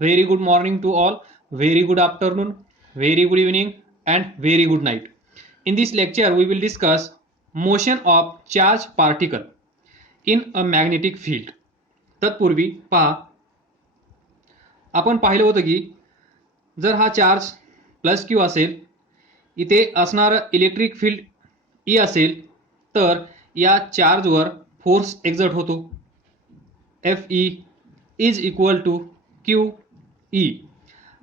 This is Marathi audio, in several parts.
Very good morning to all, very good afternoon, very good evening, and very good night. In this lecture, we will discuss motion of charge particle in a magnetic field. तत्पूर्वी पहा, आपण पाहिलं होतं की जर हा चार्ज प्लस क्यू असेल, इथे असणारं इलेक्ट्रिक फील्ड ई असेल, तर या चार्जवर फोर्स एक्झर्ट होतो. F E is equal to Q E.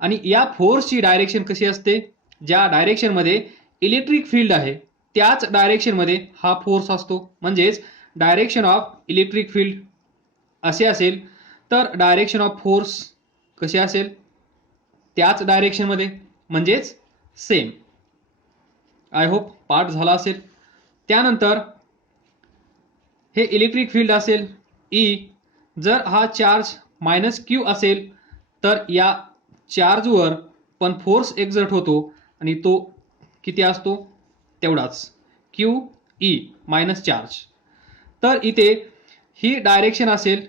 आणि या फोर्सची डायरेक्शन कशी असते? ज्या डायरेक्शनमध्ये इलेक्ट्रिक फील्ड आहे त्याच डायरेक्शनमध्ये हा फोर्स असतो. म्हणजेच डायरेक्शन ऑफ इलेक्ट्रिक फील्ड असे असेल तर डायरेक्शन ऑफ फोर्स कशी असेल? त्याच डायरेक्शनमध्ये, म्हणजेच सेम. आय होप पाठ झाला असेल. त्यानंतर हे इलेक्ट्रिक फील्ड असेल ई. जर हा चार्ज मायनस क्यू असेल तर या चार्जवर पण फोर्स एक्झर्ट होतो आणि तो किती असतो? तेवढाच, क्यू ई मायनस चार्ज. तर इथे ही डायरेक्शन असेल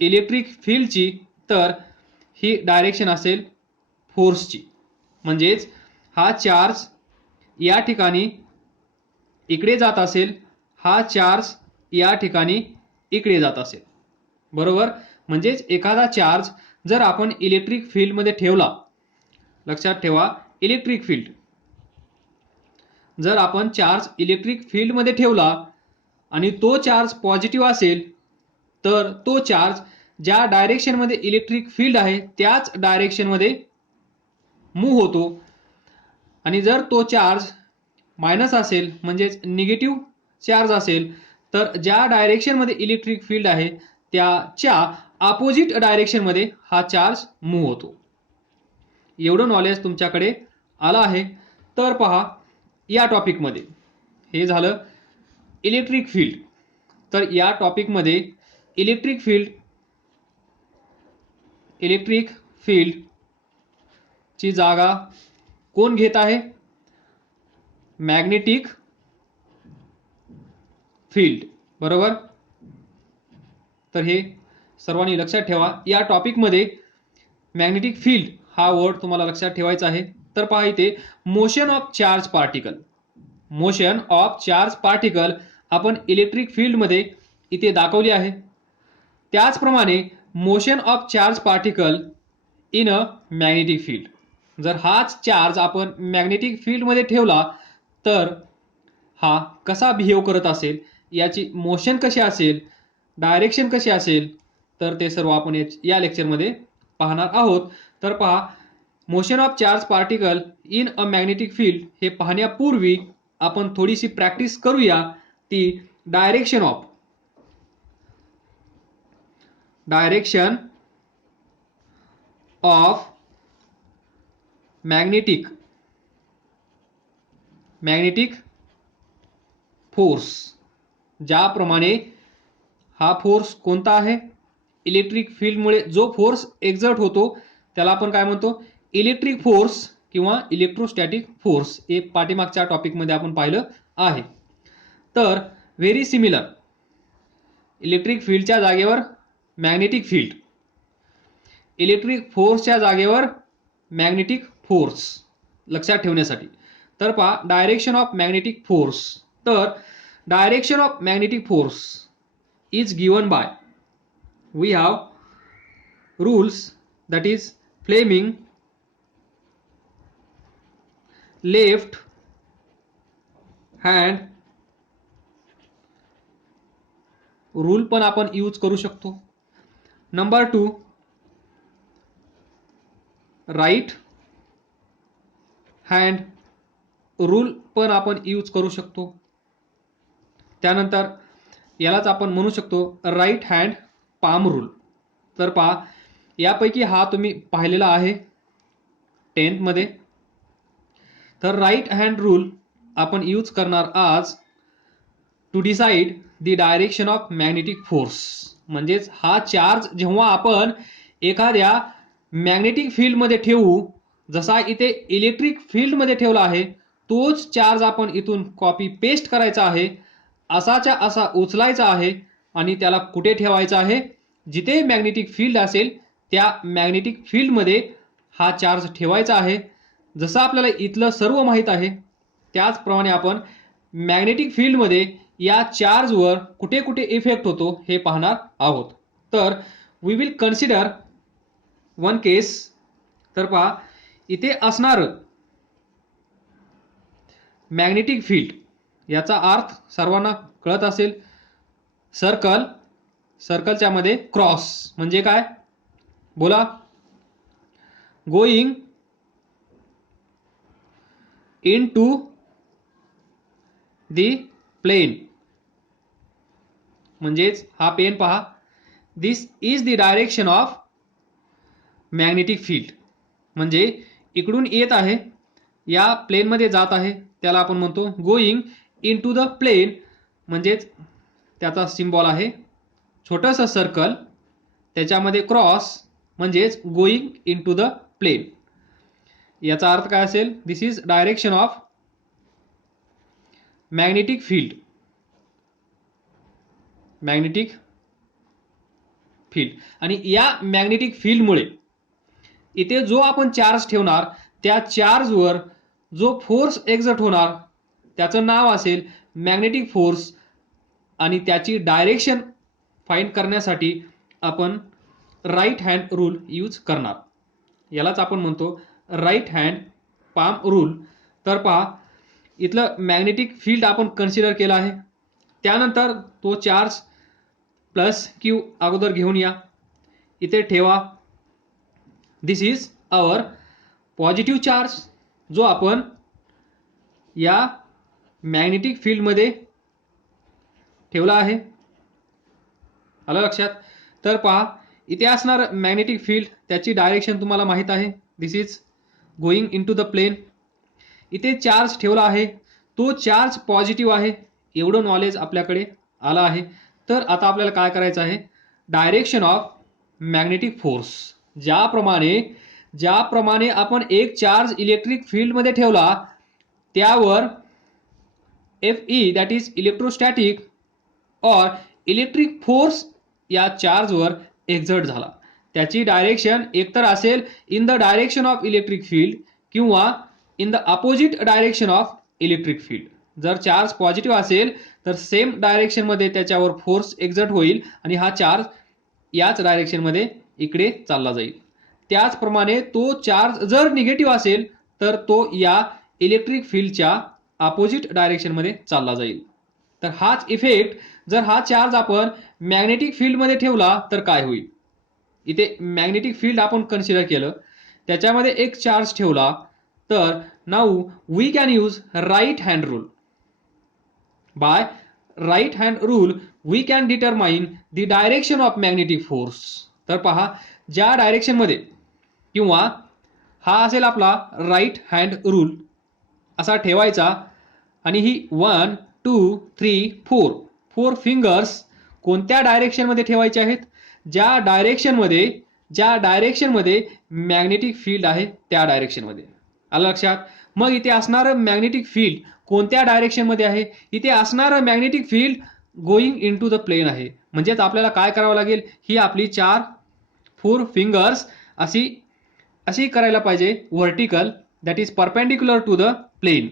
इलेक्ट्रिक फील्डची, तर ही डायरेक्शन असेल फोर्सची. म्हणजेच हा चार्ज या ठिकाणी इकडे जात असेल, हा चार्ज या ठिकाणी इकडे जात असेल, बरोबर. म्हणजेच एखादा चार्ज जर आपण इलेक्ट्रिक फील्डमध्ये ठेवला, लक्षात ठेवा, इलेक्ट्रिक फील्ड जर आपण चार्ज इलेक्ट्रिक फील्डमध्ये ठेवला आणि तो चार्ज पॉझिटिव्ह असेल तर तो चार्ज ज्या डायरेक्शनमध्ये इलेक्ट्रिक फील्ड आहे त्याच डायरेक्शनमध्ये मूव्ह होतो. आणि जर तो चार्ज मायनस असेल, म्हणजेच निगेटिव्ह चार्ज असेल, तर ज्या डायरेक्शनमध्ये इलेक्ट्रिक फील्ड आहे त्याच्या अपोजिट डायरेक्शनमध्ये हा चार्ज मूव्ह होतो. एवढं नॉलेज तुमच्याकडे आलं आहे. तर पहा, या टॉपिकमध्ये हे झालं इलेक्ट्रिक फील्ड. तर या टॉपिकमध्ये इलेक्ट्रिक फील्डची जागा कोण घेत आहे? मॅग्नेटिक फील्ड, बरोबर. तर हे सर्वांनी लक्षात ठेवा. या टॉपिकमध्ये मॅग्नेटिक फील्ड हा वर्ड तुम्हाला लक्षात ठेवायचा आहे. तर पहा, इथे मोशन ऑफ चार्ज पार्टिकल आपण इलेक्ट्रिक फील्डमध्ये इथे दाखवली आहे. त्याचप्रमाणे motion of charge particle in a magnetic field. जर हाच चार्ज आपण मॅग्नेटिक फील्डमध्ये ठेवला तर हा कसा बिहेव करत असेल, याची मोशन कशी असेल, डायरेक्शन कशी असेल, तर ते सर्व आपण या लेक्चरमध्ये पाहणार आहोत. तर पहा, motion of charge particle in a magnetic field हे पाहण्यापूर्वी आपण थोडीशी प्रॅक्टिस करूया. ती डायरेक्शन ऑफ मॅग्नेटिक फोर्स. ज्याप्रमाणे हा फोर्स कोणता आहे? इलेक्ट्रिक फील्डमुळे जो फोर्स एक्झर्ट होतो त्याला आपण काय म्हणतो? इलेक्ट्रिक फोर्स किंवा इलेक्ट्रोस्टॅटिक फोर्स. हे पाठीमागच्या टॉपिकमध्ये आपण पाहिलं आहे. तर व्हेरी सिमिलर, इलेक्ट्रिक फील्डच्या जागेवर मॅग्नेटिक फील्ड, इलेक्ट्रिक फोर्सच्या जागेवर मॅग्नेटिक फोर्स, लक्षात ठेवण्यासाठी. तर पहा, डायरेक्शन ऑफ मॅग्नेटिक फोर्स. तर direction of magnetic force is given bye, we have rules, that is Fleming left hand rule पण आपण यूज करू शकतो. नंबर 2, राईट हँड रूल पण आपण यूज करू शकतो. त्यानंतर यालाच आपण म्हणू शकतो राईट हँड पाम रूल. तर पहा, यापैकी हा तुम्ही पाहिलेला आहे 10th मध्ये. तर राईट हँड रूल आपण यूज करणार आज to decide the direction of magnetic force. म्हणजेच हा चार्ज जेव्हा आपण एखाद्या मॅग्नेटिक फील्डमध्ये ठेवू, जसा इथे इलेक्ट्रिक फील्डमध्ये ठेवला आहे, तोच चार्ज आपण इथून कॉपी पेस्ट करायचा आहे, असाच्या असा उचलायचा आहे आणि त्याला कुठे ठेवायचा आहे? जिथे मॅग्नेटिक फील्ड असेल त्या मॅग्नेटिक फील्डमध्ये हा चार्ज ठेवायचा आहे. जसं आपल्याला इथलं सर्व माहीत आहे त्याचप्रमाणे आपण मॅग्नेटिक फील्डमध्ये या चार्जवर कुठे कुठे इफेक्ट होतो हे पाहणार आहोत. तर वी विल कन्सिडर वन केस. तर पहा, इथे असणारं मॅग्नेटिक फील्ड याचा अर्थ सर्वांना कळत असेल. सर्कल, सर्कलच्या मध्ये क्रॉस म्हणजे काय बोला. गोइंग इनटू दी प्लेन म्हणजेच हा पेन पहा. This is the direction of magnetic field. म्हणजे इकडून येत आहे, या प्लेनमध्ये जात आहे, त्याला आपण म्हणतो गोइंग इनटू द प्लेन. म्हणजेच त्याचा सिम्बॉल आहे छोटंसं सर्कल, त्याच्यामध्ये क्रॉस म्हणजेच गोइंग इनटू द प्लेन. याचा अर्थ काय असेल? This is direction of magnetic field. Magnetic field. आणि या मॅग्नेटिक फील्डमुळे इथे जो आपण चार्ज ठेवणार त्या चार्जवर जो फोर्स एक्झर्ट होणार त्याचं नाव असेल मॅग्नेटिक फोर्स. आणि त्याची डायरेक्शन फाइंड करण्यासाठी आपण राईट हँड रूल यूज करणार. यालाच आपण म्हणतो राईट हँड पाम रूल. तर पहा, इथलं मॅग्नेटिक फील्ड आपण कन्सिडर केलं आहे. त्यानंतर तो चार्ज प्लस क्यू अगोदर घेऊन या, इथे ठेवा. दिस इज आवर पॉझिटिव्ह चार्ज जो आपण या मॅग्नेटिक फील्डमध्ये ठेवला आहे. आलं लक्षात? तर पहा, इथे असणार मॅग्नेटिक फील्ड त्याची डायरेक्शन तुम्हाला माहित आहे. This is going into the plane. इथे चार्ज ठेवला आहे, तो चार्ज पॉझिटिव्ह आहे, एवढं नॉलेज आपल्याकडे आलं आहे. तर आता आपल्याला काय करायचं आहे? Direction of magnetic force. ज्याप्रमाणे आपण एक चार्ज इलेक्ट्रिक फील्डमध्ये ठेवला त्यावर Fe दॅट इज इलेक्ट्रोस्टॅटिक और इलेक्ट्रिक फोर्स या चार्जवर एक्झर्ट झाला, त्याची डायरेक्शन एकतर असेल in the direction of electric field किंवा in the opposite direction of electric field. जर चार्ज पॉझिटिव्ह असेल तर सेम डायरेक्शन मध्ये त्याच्यावर फोर्स एक्झर्ट होईल आणि हा चार्ज याच डायरेक्शन मध्ये इकडे चालला जाईल. त्याचप्रमाणे तो चार्ज जर निगेटिव्ह असेल तर तो या इलेक्ट्रिक फील्डच्या अपोजिट डायरेक्शन मध्ये चालला जाईल. तर हाच इफेक्ट जर हा चार्ज आपण मॅग्नेटिक फील्डमध्ये ठेवला तर काय होईल? इथे मॅग्नेटिक फील्ड आपण कन्सिडर केलं, त्याच्यामध्ये एक चार्ज ठेवला, तर now we can use right hand rule. By right hand rule we can determine the direction of magnetic force. तर पहा, ज्या डायरेक्शन मध्ये किंवा हा असेल आपला राईट हँड रूल असा ठेवायचा आणि ही 1 2 3 4 4 फिंगर्स कोणत्या डायरेक्शन मध्ये ठेवायचे आहेत? ज्या डायरेक्शन मध्ये मॅग्नेटिक फील्ड आहे त्या डायरेक्शन मध्ये. आलं लक्षात? मग इथे असणारं मॅग्नेटिक फील्ड कोणत्या डायरेक्शन मध्ये आहे? इथे असणारं magnetic field going into the plane आहे. म्हणजेच आपल्याला काय करावं लागेल? ही आपली 4 फिंगर्स अशी करायला पाहिजे vertical, that is perpendicular to the plane,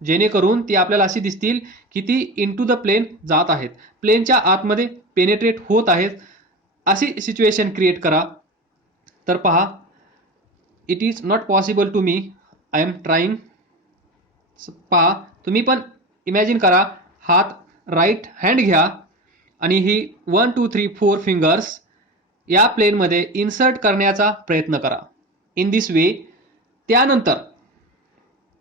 जेणेकरून ती आपल्याला अशी दिसतील की ती इनटू द प्लेन जात आहेत, प्लेनच्या आतमध्ये पेनेट्रेट होत आहेत. अशी सिच्युएशन क्रिएट करा. तर पहा, it is not possible to me, I am trying. पहा, तुम्ही पण इमॅजिन करा. हात राईट हँड घ्या आणि ही 1 2 3 4 फिंगर्स या प्लेनमध्ये इन्सर्ट करण्याचा प्रयत्न करा इन दिस वे. त्यानंतर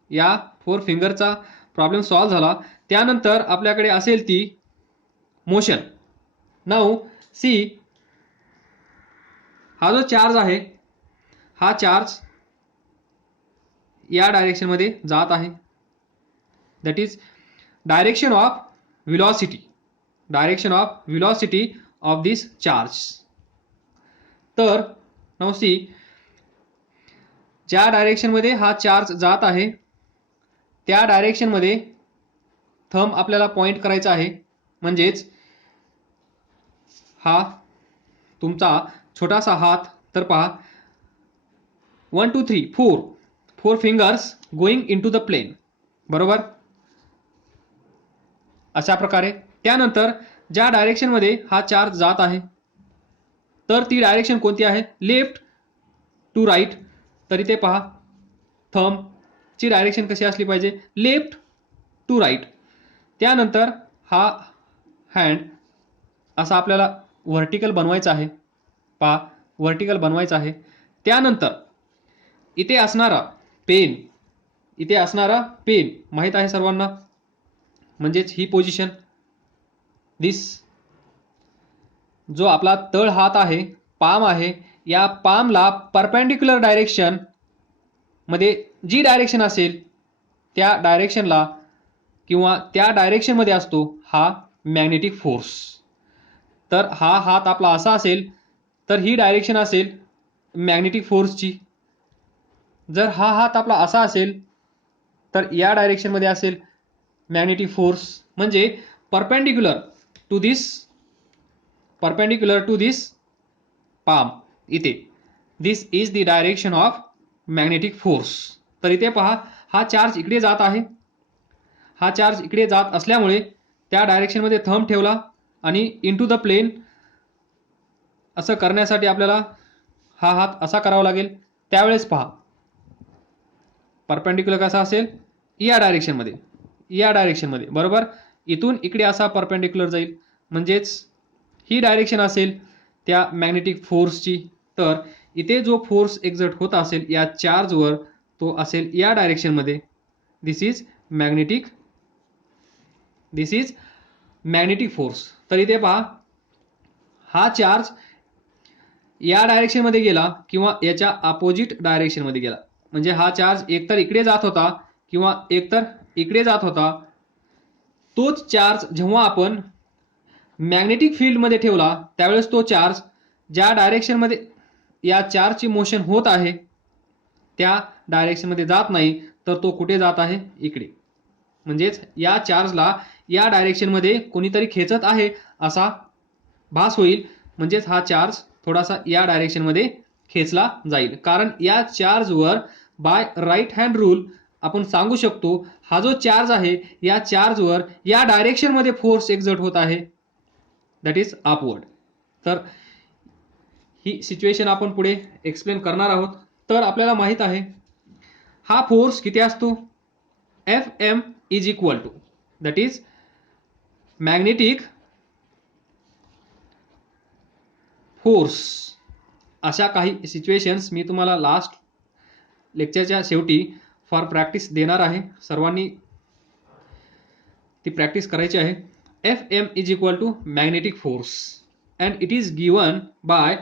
या 4 फिंगरचा प्रॉब्लेम सॉल्व्ह झाला. त्यानंतर आपल्याकडे असेल ती मोशन. नाऊ सी, हा जो चार्ज आहे हा चार्ज या डायरेक्शन मध्ये जात आहे, that is direction of velocity of this charge. तर नाऊ सी, ज्या डायरेक्शन मध्ये हा चार्ज जात आहे त्या डायरेक्शन मध्ये थंब आपल्याला पॉइंट करायचा आहे. म्हणजेच हा तुमचा छोटासा हात तर पहा 1 2 3 4 fingers going into the plane, बरोबर. अशा प्रकारे त्यानंतर ज्या डायरेक्शनमध्ये हा चार्ज जात आहे तर ती डायरेक्शन कोणती आहे, लेफ्ट टू राईट. तर इथे पहा थंबची डायरेक्शन कशी असली पाहिजे, लेफ्ट टू राईट. त्यानंतर हा हँड असा आपल्याला व्हर्टिकल बनवायचा आहे, पहा व्हर्टिकल बनवायचा आहे. त्यानंतर इथे असणारा पेन, इथे असणारा पेन माहीत आहे सर्वांना, म्हणजेच ही पोझिशन, दिस जो आपला तळ हात आहे, पाम आहे, या पामला परपेंडिक्युलर डायरेक्शन मध्ये जी डायरेक्शन असेल त्या डायरेक्शनला किंवा त्या डायरेक्शनमध्ये असतो हा मॅग्नेटिक फोर्स. तर हा हात आपला असा असेल तर ही डायरेक्शन असेल मॅग्नेटिक फोर्सची. जर हा हात आपला असा असेल तर या डायरेक्शनमध्ये असेल मॅग्नेटिक फोर्स. म्हणजे परपेंडिक्युलर टू दिस पाम, इथे this is the direction of magnetic force. तर इथे पहा हा चार्ज इकडे जात आहे, हा चार्ज इकडे जात असल्यामुळे त्या डायरेक्शनमध्ये थंब ठेवला आणि इनटू द प्लेन असं करण्यासाठी आपल्याला हा हात असा करावा लागेल. त्यावेळेस पहा परपेंडिक्युलर कसा असेल, या डायरेक्शनमध्ये बरोबर. इथून इकडे असा परपेंडिक्युलर जाईल, म्हणजेच ही डायरेक्शन असेल त्या मॅग्नेटिक फोर्सची. तर इथे जो फोर्स एक्झर्ट होत असेल या चार्जवर तो असेल या डायरेक्शनमध्ये. दिस इज मॅग्नेटिक फोर्स. तर इथे पहा हा चार्ज या डायरेक्शनमध्ये गेला किंवा याच्या अपोजिट डायरेक्शनमध्ये गेला, म्हणजे हा चार्ज एकतर इकडे जात होता किंवा एकतर इकडे जात होता. तोच चार्ज जेव्हा आपण मॅग्नेटिक फील्डमध्ये ठेवला त्यावेळेस तो चार्ज ज्या डायरेक्शनमध्ये या चार्जची मोशन होत आहे त्या डायरेक्शनमध्ये जात नाही, तर तो कुठे जात आहे, इकडे. म्हणजेच या चार्जला या डायरेक्शनमध्ये कोणीतरी खेचत आहे असा भास होईल. म्हणजेच हा चार्ज थोडासा या डायरेक्शनमध्ये खेचला जाईल, कारण या चार्जवर बाय राईट हँड रूल आपण सांगू शकतो हा जो चार्ज आहे या चार्जवर या डायरेक्शनमध्ये फोर्स एक्झर्ट होत आहे, दॅट इज अपवर्ड. तर ही सिच्युएशन आपण पुढे एक्सप्लेन करणार आहोत. तर आपल्याला माहित आहे हा फोर्स किती असतो, Fm is equal to, that is magnetic force. अशा काही सिच्युएशन्स मी तुम्हाला लास्ट लेक्चरच्या शेवटी फॉर प्रॅक्टिस देणार आहे. सर्वांनी ती प्रॅक्टिस करायची आहे. Fm is equal to magnetic force and it is given by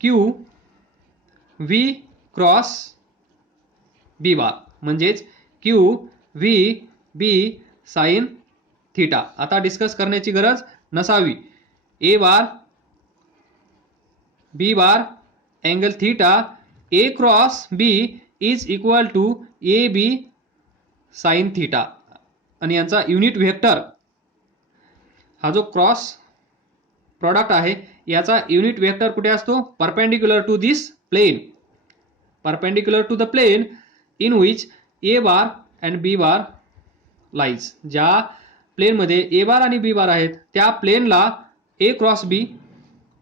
Q V cross B bar, म्हणजेच Q V B sine theta. आता डिस्कस करण्याची गरज नसावी. A bar B bar angle theta A cross B is equal to AB sine theta. आणि यांचा युनिट व्हेक्टर, हा जो क्रॉस प्रॉडक्ट आहे याचा युनिट व्हेक्टर कुठे असतो, perpendicular to this plane, perpendicular to the plane in which A bar and B bar lies. ज्या प्लेनमध्ये A बार आणि B बार आहेत त्या प्लेनला A क्रॉस B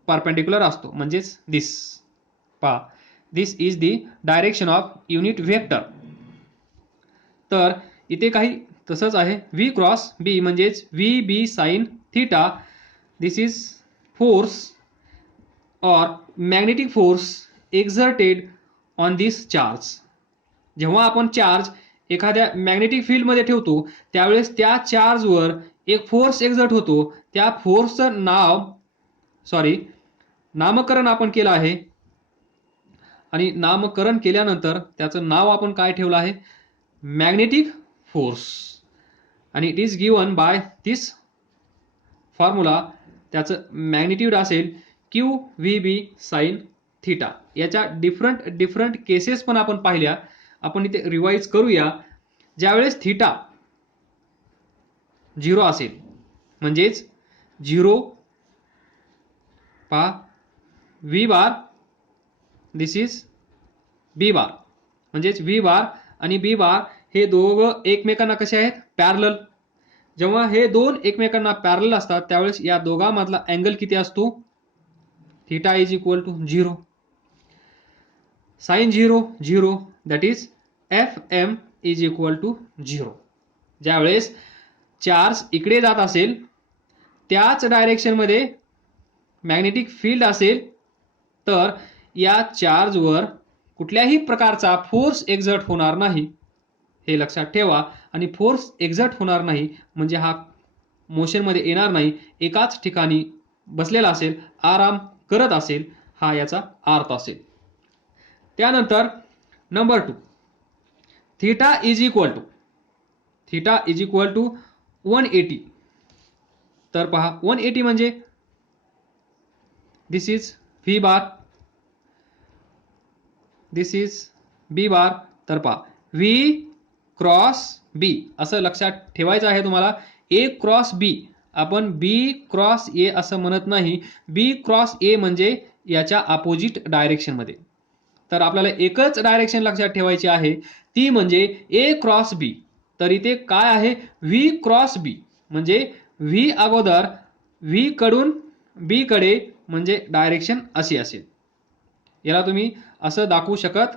परपेंडिक्युलर असतो, म्हणजेच दिस. पहा this is the direction of unit vector. तर इथे काही तसंच आहे, V क्रॉस B म्हणजेच VB sine theta. This is force और magnetic force exerted on this charge. जेव्हा आपण चार्ज एखाद्या मॅग्नेटिक फील्डमध्ये ठेवतो त्यावेळेस त्या चार्जवर एक फोर्स एक्झर्ट होतो. त्या फोर्सचं नामकरण आपण केलं आहे आणि नामकरण केल्यानंतर त्याचं नाव आपण काय ठेवलं आहे, मॅग्नेटिक फोर्स. आणि it is given by this formula. त्याचं मॅग्निट्यूड असेल QVB साइन थीटा. याच्या डिफरंट केसेस पण आपण पाहिल्या, आपण इथे रिवाइज करूया. ज्यावेळेस थीटा 0 असेल, म्हणजेच 0 पहा V bar, this is B bar. म्हणजेच व्ही बार आणि बी बार हे दोघं एकमेकांना कसे आहेत, पॅरलल. जेव्हा हे दोन एकमेकांना पॅरलल असतात त्यावेळेस या दोघांमधला अँगल किती असतो, theta is equal to 0. Sine 0 0, that is F M is equal to 0. ज्यावेळेस चार्ज इकडे जात असेल त्याच डायरेक्शनमध्ये मॅग्नेटिक फील्ड असेल तर या चार्जवर कुठल्याही प्रकारचा फोर्स एक्झर्ट होणार नाही, हे लक्षात ठेवा. आणि फोर्स एक्झर्ट होणार नाही म्हणजे हा मोशनमध्ये येणार नाही, एकाच ठिकाणी बसलेला असेल, आराम करत असेल, हा याचा अर्थ असेल. त्यानंतर number 2, theta is equal to 180. तर पहा 180 म्हणजे this is V bar, this is B bar. तर पहा व्ही क्रॉस बी असं लक्षात ठेवायचं आहे तुम्हाला. ए क्रॉस बी, आपण बी क्रॉस ए असं म्हणत नाही. बी क्रॉस ए म्हणजे याच्या अपोजिट डायरेक्शनमध्ये. तर आपल्याला एकच डायरेक्शन लक्षात ठेवायची आहे, ती म्हणजे ए क्रॉस बी. तर इथे काय आहे, व्ही क्रॉस बी म्हणजे व्ही अगोदर व्ही कडून बी कडे म्हणजे डायरेक्शन अशी असेल. याला तुम्ही असं दाखवू शकत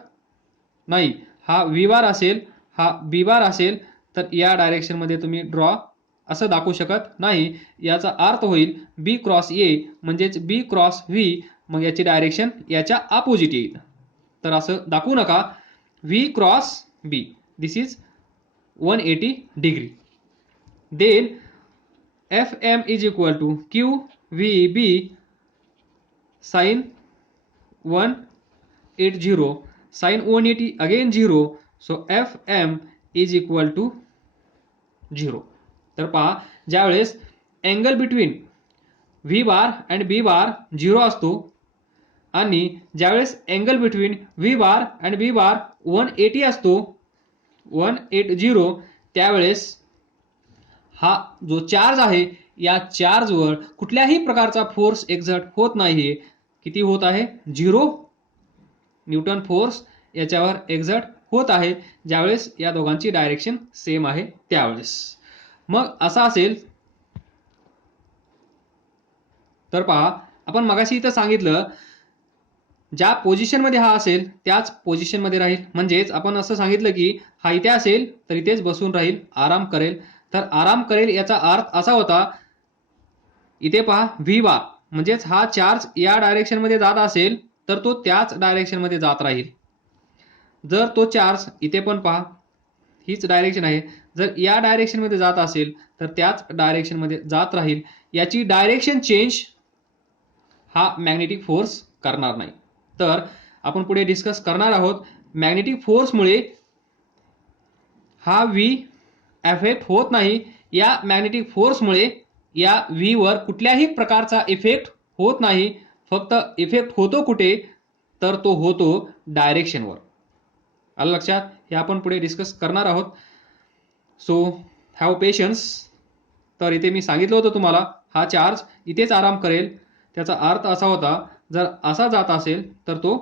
नाही. हा व्ही बार असेल, हा बी बार असेल, तर या डायरेक्शनमध्ये तुम्ही ड्रॉ असं दाखवू शकत नाही. याचा अर्थ होईल बी क्रॉस ए म्हणजेच बी क्रॉस व्ही, मग याची डायरेक्शन याच्या अपोजिट येईल. तर असं दाखवू नका. V cross B, this is 180 degree. Then F M is equal to Q V B sine 180, sine 180 again 0. So F M is equal to 0. तर पहा ज्यावेळेस angle between V bar and B bar 0 असतो आणि ज्यावेळेस angle between V bar and B bar 180 असतो, 180, त्यावेळेस हा जो चार्ज आहे या चार्जवर कुठल्याही प्रकारचा फोर्स एक्झर्ट होत नाहीये. किती होत आहे, 0 न्यूटन फोर्स याच्यावर एक्झर्ट होत आहे ज्यावेळेस या दोघांची डायरेक्शन सेम आहे त्यावेळेस. मग असं असेल तर पहा आपण मगाशी इथं सांगितलं ज्या पोझिशनमध्ये हा असेल त्याच पोझिशनमध्ये राहील. म्हणजेच आपण असं सांगितलं की हा इथे असेल तर इथेच बसून राहील, आराम करेल. तर आराम करेल याचा अर्थ असा होता, इथे पहा व्ही बार म्हणजेच हा चार्ज या डायरेक्शनमध्ये जात असेल तर तो त्याच डायरेक्शनमध्ये जात राहील. जर तो चार्ज इथे पण पहा हीच डायरेक्शन आहे, जर या डायरेक्शनमध्ये जात असेल तर त्याच डायरेक्शनमध्ये जात राहील. याची डायरेक्शन चेंज हा मॅग्नेटिक फोर्स करणार नाही. तर आपण पुढे डिस्कस करणार आहोत मॅग्नेटिक फोर्समुळे हा व्ही एफेक्ट होत नाही. या मॅग्नेटिक फोर्समुळे या व्ही वर कुठल्याही प्रकारचा इफेक्ट होत नाही. फक्त इफेक्ट होतो कुठे, तर तो होतो डायरेक्शनवर. आलं लक्षात, हे आपण पुढे डिस्कस करणार आहोत. So have patience. तर इथे मी सांगितलं होतं तुम्हाला हा चार्ज इथेच आराम करेल. त्याचा अर्थ असा होता जर असा जात असेल तर तो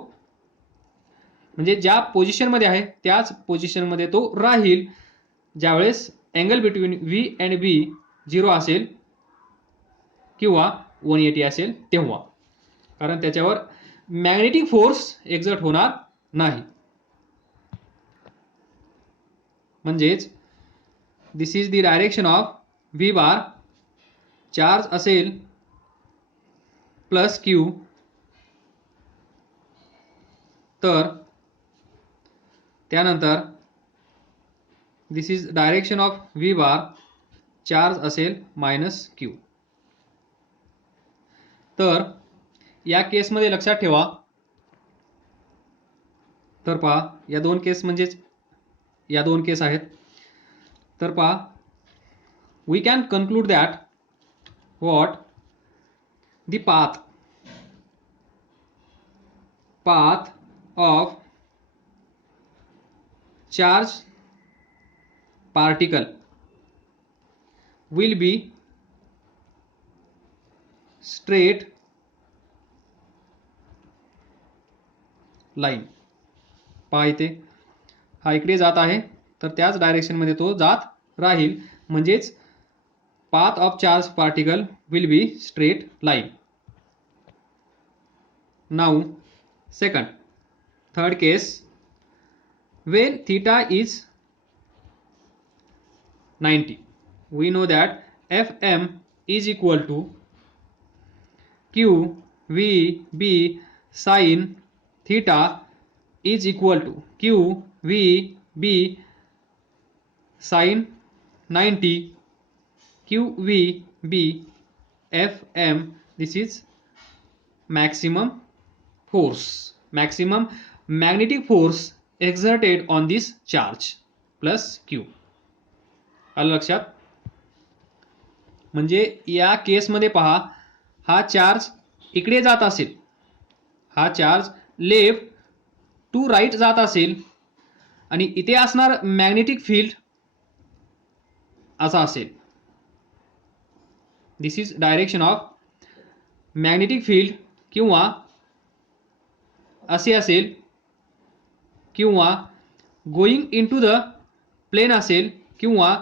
म्हणजे ज्या पोझिशनमध्ये आहे त्याच पोझिशनमध्ये तो राहील ज्यावेळेस अँगल बिटवीन व्ही अँड बी 0 असेल किंवा 180 असेल तेव्हा, कारण त्याच्यावर मॅग्नेटिक फोर्स एक्झर्ट होणार नाही. म्हणजेच this is the direction of V bar. Charge असेल प्लस क्यू, तर त्यानंतर this is direction of V bar, charge असेल मायनस क्यू. तर या केसमध्ये लक्षात ठेवा, तर पहा या दोन केस म्हणजेच या दोन केस आहेत. तर पहा we can conclude that what the path of charge particle will be straight line. पहा इथे हा इकडे जात आहे तर त्याच डायरेक्शनमध्ये तो जात राहील, म्हणजेच path of charge particle will be straight line. Now third case, when theta is 90, we know that Fm is equal to q v b sin theta is equal to q v b sin 90 QVB Fm. This is maximum force, maximum magnetic force exerted on this charge plus Q. आलं लक्षात? म्हणजे या केसमध्ये पहा, हा चार्ज इकडे जात असेल, हा चार्ज लेफ्ट टू राईट जात असेल आणि इथे असणार मॅग्नेटिक फील्ड असा असेल. This is direction of magnetic field, किंवा असे असेल, किंवा गोइंग इनटू द प्लेन असेल, किंवा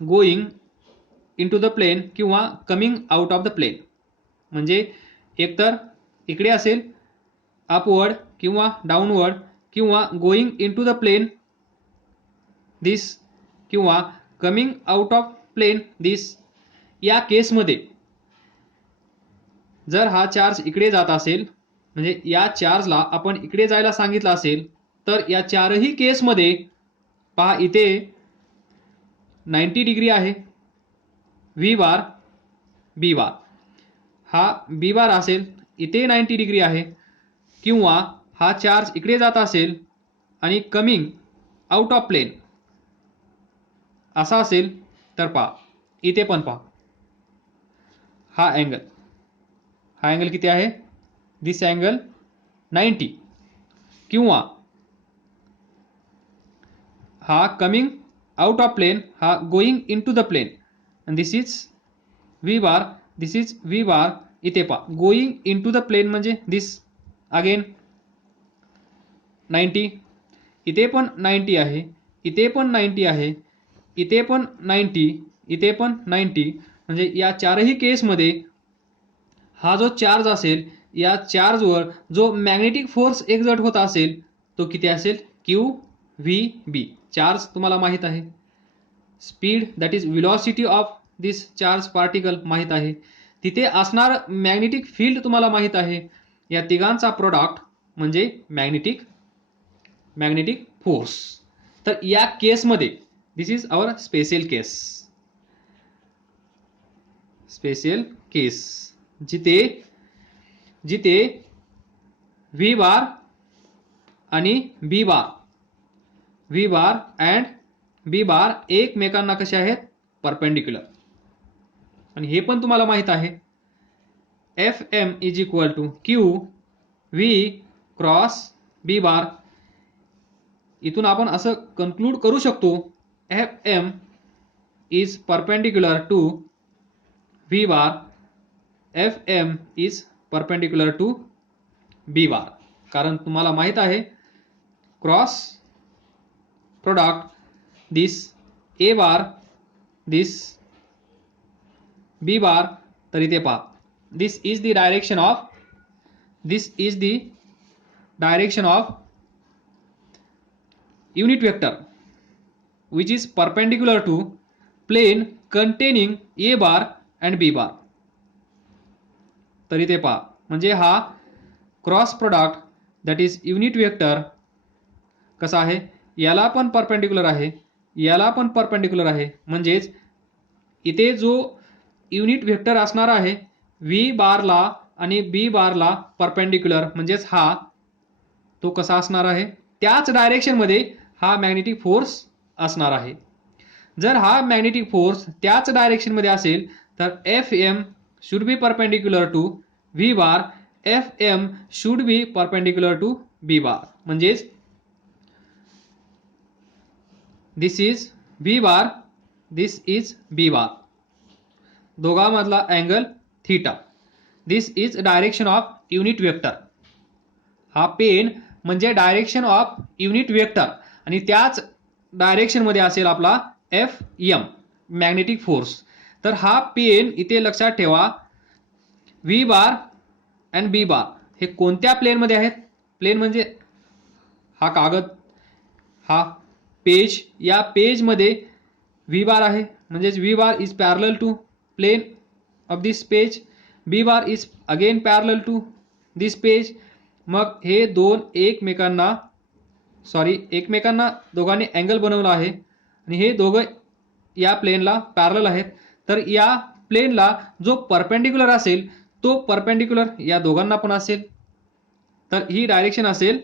गोइंग इनटू द प्लेन, किंवा coming out of the plane. म्हणजे एकतर इकडे असेल अपवर्ड किंवा डाऊनवर्ड, किंवा going into the plane this, किंवा coming out of plane this. या केसमध्ये जर हा चार्ज इकडे जात असेल, म्हणजे या चार्जला आपण इकडे जायला सांगितलं असेल, तर या चारही केसमध्ये पहा इथे 90 डिग्री आहे, व्ही बार बी बार. हा बी बार असेल, इथे 90 डिग्री आहे, किंवा हा चार्ज इकडे जात असेल आणि कमिंग आउट ऑफ प्लेन असा असेल, तर पहा इथे पण पहा हा अँगल किती आहे, दिस अँगल 90, किंवा हा कमिंग आउट ऑफ प्लेन, हा गोइंग इनटू द प्लेन, आणि this is V bar, this is V bar. इथे पहा गोइंग इनटू द प्लेन म्हणजे दिस अगेन 90, इथे पण 90 आहे, इथे पण 90 आहे, इथे पण 90, इथे पण 90. म्हणजे या चारही केसमध्ये हा जो चार्ज असेल, या चार्जवर जो मॅग्नेटिक फोर्स एक्झर्ट होत असेल तो किती असेल, क्यू व्ही बी. चार्ज तुम्हाला माहित आहे, speed that is velocity of this charge particle माहित आहे, तिथे असणार मॅग्नेटिक फील्ड तुम्हाला माहित आहे. या तिघांचा प्रोडक्ट म्हणजे मॅग्नेटिक फोर्स. तर या केसमध्ये दिस इज आवर स्पेशल केस, जिथे व्ही बार आणि बी बार अँड बी बार एकमेकांना कसे आहेत, परपेंडिक्युलर. आणि हे पण तुम्हाला माहित आहे, F M is equal to Q V cross B bar. इथून आपण असं कन्क्लूड करू शकतो, F M is perpendicular to V bar, F M is perpendicular to B bar. कारण तुम्हाला माहित आहे क्रॉस प्रोडक्ट दिस ए बार, दिस बी बार. तर इथे पहा, this is the direction of unit vector which is perpendicular to plane containing a bar and b bar. तर इथे पहा, म्हणजे हा cross product that is unit vector कसा आहे, याला पण परपेंडिक्युलर आहे, याला पण परपेंडिक्युलर आहे. म्हणजेच इथे जो युनिट वेक्टर असणार आहे व्ही बारला आणि बी बारला परपेंडिक्युलर, म्हणजेच हा तो कसा असणार आहे, त्याच डायरेक्शनमध्ये हा मॅग्नेटिक फोर्स असणार आहे. जर हा मॅग्नेटिक फोर्स त्याच डायरेक्शनमध्ये असेल तर F M should be perpendicular to V bar, F M should be perpendicular to B bar. म्हणजेच this is V bar, this is B bar, दोघांमधला angle theta. This is direction of unit vector. हा पेन म्हणजे डायरेक्शन ऑफ युनिट वेक्टर, आणि त्याच डायरेक्शनमध्ये असेल आपला एफ एम मॅग्नेटिक फोर्स. तर हा पेन इथे लक्षात ठेवा, व्ही बार अँड बी बार हे कोणत्या प्लेनमध्ये आहेत? प्लेन म्हणजे हा कागद, हा पेज, या पेजमध्ये व्ही बार आहे, म्हणजेच V bar is parallel to plane of this page, B bar is again parallel to this page. मग हे दोन एकमेकांना दोघांनी अँगल बनवला आहे आणि हे दोघं या प्लेनला पॅरलल आहेत. तर या प्लेनला जो परपेंडिक्युलर असेल तो परपेंडिक्युलर या दोघांना पण असेल. तर ही डायरेक्शन असेल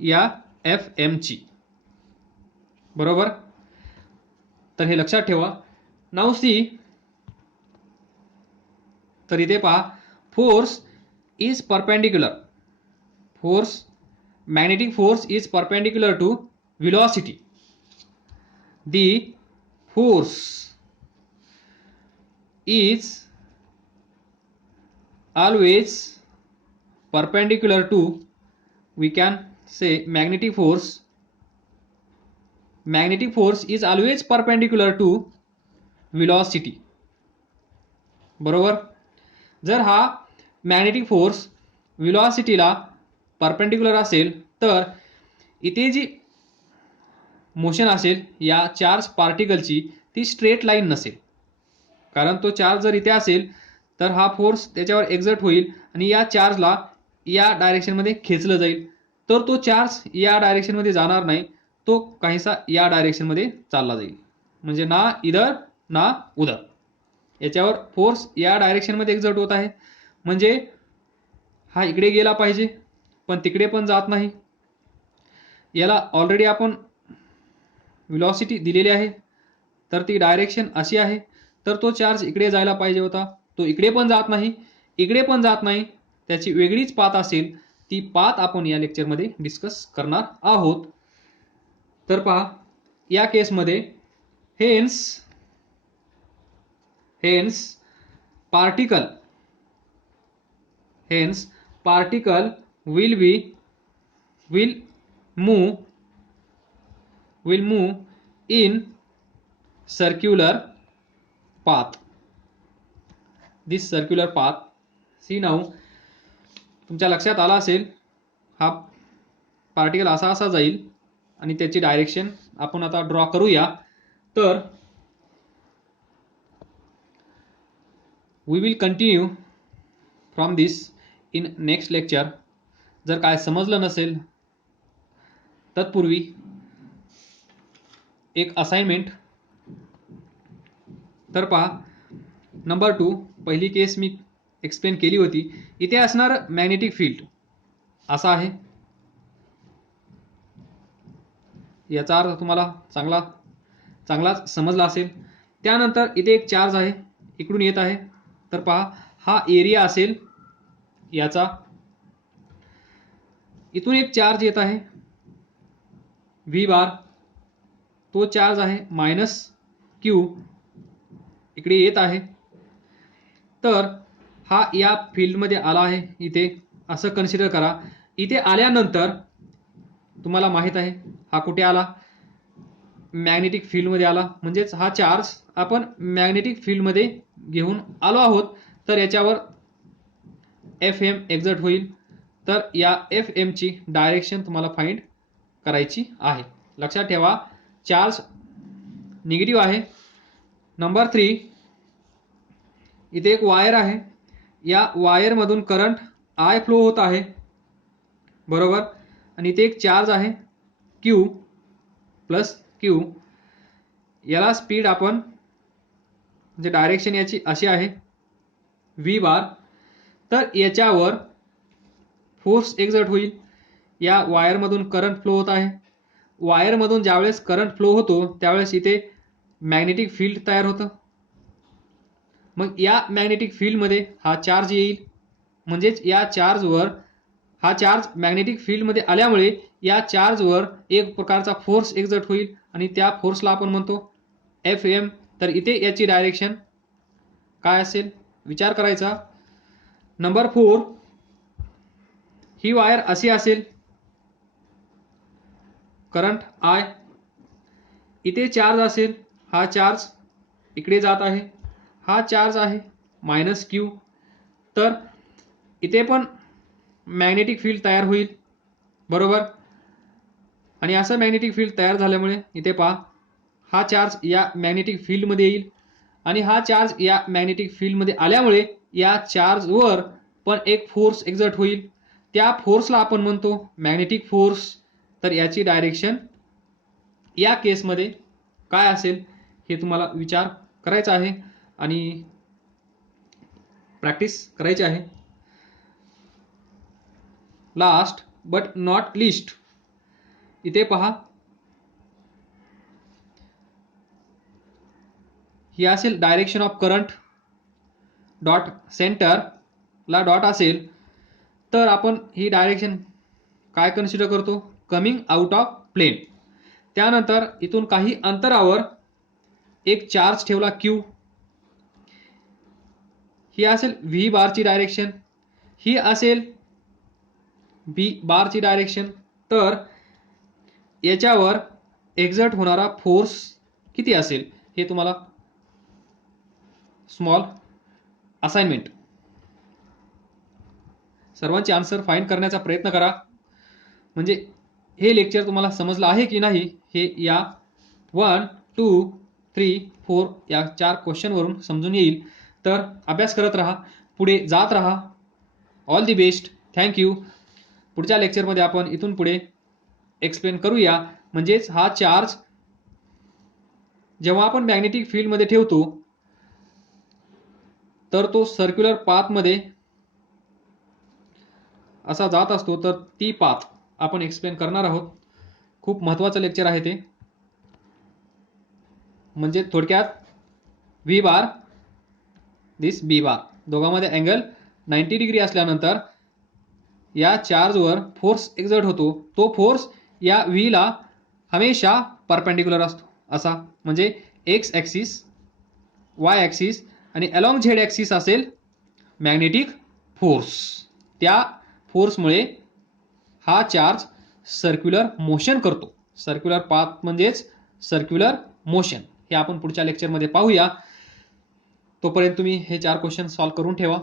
या एफ एम ची, बरोबर. तर हे लक्षात ठेवा. नाऊ सी, तर इथे पहा, force is perpendicular, magnetic force is perpendicular to velocity. The force is always perpendicular to, we can say, magnetic force is always perpendicular to velocity, बरोबर. जर हा मॅग्नेटिक फोर्स व्हेलॉसिटीला परपेंडिक्युलर असेल तर इथे जी मोशन असेल या चार्ज पार्टिकलची ती स्ट्रेट लाईन नसेल, कारण तो चार्ज जर इथे असेल तर हा फोर्स त्याच्यावर एक्झर्ट होईल आणि या चार्जला या डायरेक्शनमध्ये खेचलं जाईल. तर तो चार्ज या डायरेक्शनमध्ये जाणार नाही, तो काहीसा या डायरेक्शनमध्ये चालला जाईल, म्हणजे ना इधर ना उधर. याच्यावर फोर्स या डायरेक्शनमध्ये एक्झर्ट होत आहे, म्हणजे हा इकडे गेला पाहिजे पण तिकडे पण जात नाही. याला ऑलरेडी आपण व्हेलॉसिटी दिलेली आहे, तर ती डायरेक्शन अशी आहे. तर तो चार्ज इकडे जायला पाहिजे होता, तो इकडे पण जात नाही, इकडे पण जात नाही, त्याची वेगळीच पाथ असेल. ती पाथ आपण या लेक्चरमध्ये डिस्कस करणार आहोत. तर पहा, या केसमध्ये hence particle will move in circular path. This circular path, see now, तुमच्या लक्षात आला असेल, हा पार्टिकल असा जाईल आणि त्याची डायरेक्शन आपण आता ड्रॉ करूया. तर we will continue from this in next lecture. जर काय समजलं नसेल तत्पूर्वी एक असाइनमेंट. तर पहा, नंबर 2, पहिली केस मी एक्सप्लेन केली होती. इथे असणार मॅग्नेटिक फील्ड असा आहे, याचा अर्थ तुम्हाला चांगलाच समजला असेल. त्यानंतर इथे एक चार्ज आहे, इकडून येत आहे. तर पहा, हा एरिया असेल याचा, इथून एक चार्ज येत आहे व्ही बार, तो चार्ज आहे -q, इकडे येत आहे. तर हा या फील्डमध्ये आला आहे इथे, असं कन्सिडर करा. इथे आल्यानंतर तुम्हाला माहित आहे हा कुठे आला? मॅग्नेटिक फील्डमध्ये आला, म्हणजेच हा चार्ज आपण मॅग्नेटिक फील्डमध्ये घेऊन आलो आहोत. तर याच्यावर एफ एम एक्झर्ट होईल. तर या एफ एम ची डायरेक्शन तुम्हाला फाइंड करायची आहे. लक्षात ठेवा, चार्ज निगेटिव्ह आहे. नंबर 3, इथे एक वायर आहे, या वायरमधून करंट आय फ्लो होत आहे, बरोबर. आणि इथे एक चार्ज आहे Q प्लस Q, याला स्पीड आपण, म्हणजे डायरेक्शन याची अशी आहे व्ही बार. तर याच्यावर फोर्स एक्झर्ट होईल. या वायरमधून करंट फ्लो होत आहे. वायरमधून ज्यावेळेस करंट फ्लो होतो त्यावेळेस इथे मॅग्नेटिक फील्ड तयार होतं. मग या मॅग्नेटिक फील्डमध्ये हा चार्ज येईल, म्हणजेच या चार्जवर, हा चार्ज मॅग्नेटिक फील्डमध्ये आल्यामुळे या चार्जवर एक प्रकारचा फोर्स एक्झर्ट होईल आणि त्या फोर्सला आपण म्हणतो एफ एम. तर इथे याची डायरेक्शन काय असेल विचार करायचा. नंबर 4, ही वायर अशी असेल, करंट I, इथे चार्ज असेल, हा चार्ज इकडे जात आहे, हा चार्ज आहे -Q, तर इथे पण मॅग्नेटिक फील्ड तयार होईल, बरोबर. आणि असं मॅग्नेटिक फील्ड तयार झाल्यामुळे इथे पहा, हा चार्ज या मॅग्नेटिक फील्डमध्ये येईल आणि हा चार्ज या मॅग्नेटिक फील्डमध्ये आल्यामुळे या चार्जवर पण एक फोर्स एक्झर्ट होईल, त्या फोर्सला आपण म्हणतो मॅग्नेटिक फोर्स. तर याची डायरेक्शन या केसमध्ये काय असेल हे तुम्हाला विचार करायचा आहे आणि प्रॅक्टिस करायची आहे. लास्ट बट नॉट लिस्ट, इथे पहा, ही असेल डायरेक्शन ऑफ करंट, डॉट सेंटरला डॉट असेल, तर आपण ही डायरेक्शन काय कन्सिडर करतो, कमिंग आउट ऑफ प्लेन. त्यानंतर इथून काही अंतरावर एक चार्ज ठेवला Q, ही असेल V बारची डायरेक्शन, ही असेल V बारची डायरेक्शन. तर याच्यावर एक्झर्ट होणारा फोर्स किती असेल हे तुम्हाला स्मॉल असाइनमेंट, सर्वांचे आन्सर फाइंड करण्याचा प्रयत्न करा. म्हणजे हे लेक्चर तुम्हाला समजलं आहे की नाही हे या 1, 2, 3, 4 या 4 क्वेश्चनवरून समजून येईल. तर अभ्यास करत राहा, पुढे जात राहा. All the best, thank you. पुढच्या लेक्चरमध्ये आपण इथून पुढे एक्सप्लेन करूया. म्हणजेच हा चार्ज जेव्हा आपण मॅग्नेटिक फील्डमध्ये ठेवतो तर तो सर्क्युलर पाथमध्ये असा जात असतो, तर ती पाथ आपण एक्सप्लेन करणार आहोत. खूप महत्त्वाचं लेक्चर आहे ते. म्हणजे थोडक्यात V बार दिस B बार दोघांमध्ये अँगल 90 डिग्री असल्यानंतर या चार्जवर फोर्स एक्झर्ट होतो, तो फोर्स या V ला हमेशा परपेंडिक्युलर असतो. असा म्हणजे एक्स ॲक्सिस, वाय ॲक्सिस आणि अलॉंग झेड ॲक्सिस असेल मॅग्नेटिक फोर्स. त्या फोर्समुळे हा चार्ज सर्क्युलर मोशन करतो. सर्क्युलर पाथ म्हणजेच सर्क्युलर मोशन. हे आपण पुढच्या लेक्चरमध्ये पाहूया. तोपर्यंत तुम्ही हे 4 क्वेश्चन सॉल्व्ह करून ठेवा.